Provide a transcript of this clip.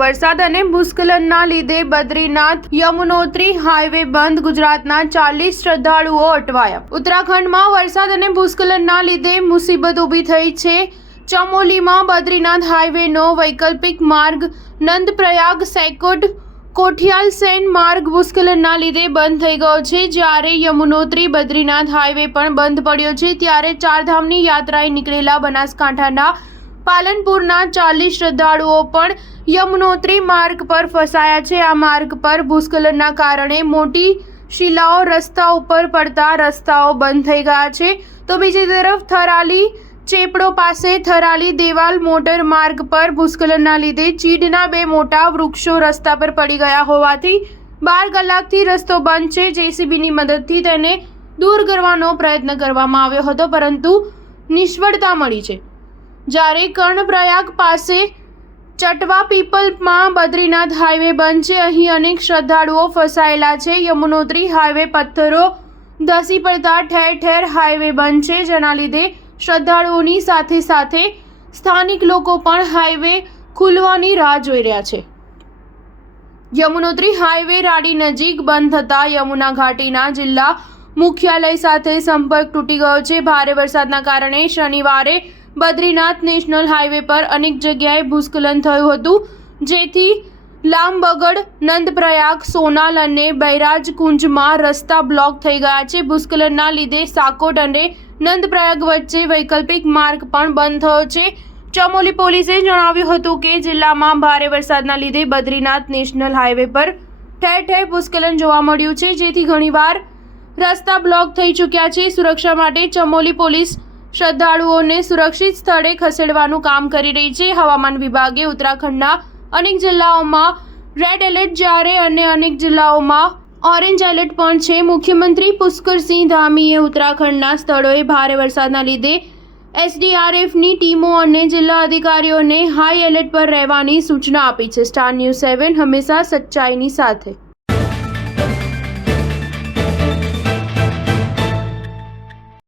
વરસાદ અને ભૂસ્ખલનના લીધે બદ્રીનાથ યમુનોત્રી હાઈવે બંધ. ગુજરાતના 40 શ્રદ્ધાળુઓ અટવાયા. ઉત્તરાખંડમાં વરસાદ અને ભૂસ્ખલનના લીધે મુસીબત ઊભી થઈ છે. ચમોલીમાં બદ્રીનાથ હાઈવેનો વૈકલ્પિક માર્ગ નંદપ્રયાગ સેકોટ કોઠિયાલસેન માર્ગ ભૂસ્ખલનના લીધે બંધ થઈ ગયો છે. જ્યારે યમુનોત્રી બદ્રીનાથ હાઈવે પણ બંધ પડ્યો છે. ત્યારે ચારધામની યાત્રાએ નીકળેલા બનાસકાંઠાના પાલનપુરના 40 શ્રદ્ધાળુઓ પણ યમુનોત્રી માર્ગ પર ફસાયા છે. આ માર્ગ પર ભૂસ્ખલનના કારણે મોટી શિલાઓ રસ્તા ઉપર પડતા રસ્તાઓ બંધ થઈ ગયા છે. તો બીજી તરફ થરાલી ચેપડો પાસે થરાલી દેવાલ મોટર માર્ગ પર ભૂસ્ખલનના લીધે ચીડના 2 મોટા વૃક્ષો રસ્તા પર પડી ગયા હોવાથી 12 કલાકથી રસ્તો બંધ છે. જેસીબીની મદદથી તેને દૂર કરવાનો પ્રયત્ન કરવામાં આવ્યો હતો, પરંતુ નિષ્ફળતા મળી છે. જ્યારે કર્ણપ્રયાગ પાસે ચટવા પીપલમાં બદ્રીનાથ હાઈવે બંધ છે. અહીં અનેક શ્રદ્ધાળુઓ ફસાયેલા છે. યમુનોત્રી હાઈવે પથ્થરો ધસી પડતા ઠેર ઠેર હાઈવે બંધ છે, જેના લીધે શ્રદ્ધાળુઓની સાથે સાથે સ્થાનિક લોકો પણ હાઈવે ખુલવાની રાહ જોઈ રહ્યા છે. યમુનોત્રી હાઈવે રાડી નજીક બંધ થતા યમુના ઘાટીના જિલ્લા મુખ્યાલય સાથે સંપર્ક તૂટી ગયો છે. ભારે વરસાદના કારણે શનિવારે બદ્રીનાથ નેશનલ હાઈવે પર અનેક જગ્યાએ ભૂસ્ખલન થયું હતું, જેથી લામબગડ, નંદપ્રયાગ, સોનાલ અને બૈરાજકુંજમાં રસ્તા બ્લોક થઈ ગયા છે. ભૂસ્ખલનના લીધે સાકોટ અને નંદપ્રયાગ વચ્ચે વૈકલ્પિક માર્ગ પણ બંધ થયો છે. ચમોલી પોલીસે જણાવ્યું હતું કે જિલ્લામાં ભારે વરસાદના લીધે બદ્રીનાથ નેશનલ હાઈવે પર ઠેર ઠેર ભૂસ્ખલન જોવા મળ્યું છે, જેથી ઘણીવાર રસ્તા બ્લોક થઈ ચૂક્યા છે. સુરક્ષા માટે ચમોલી પોલીસ શ્રદ્ધાળુઓને સુરક્ષિત સ્થળે ખસેડવાનું કામ કરી રહી છે. હવામાન વિભાગે ઉત્તરાખંડના અનેક જિલ્લાઓમાં રેડ એલર્ટ જ્યારે અનેક જિલ્લાઓમાં ઓરેન્જ એલર્ટ પણ છે. મુખ્યમંત્રી પુષ્કરસિંહ ધામીએ ઉત્તરાખંડના સ્થળોએ ભારે વરસાદના લીધે એસડીઆરએફની ટીમો અને જિલ્લા અધિકારીઓને હાઈ એલર્ટ પર રહેવાની સૂચના આપી છે. સ્ટાર ન્યૂઝ 7 હંમેશા સચ્ચાઈની સાથે.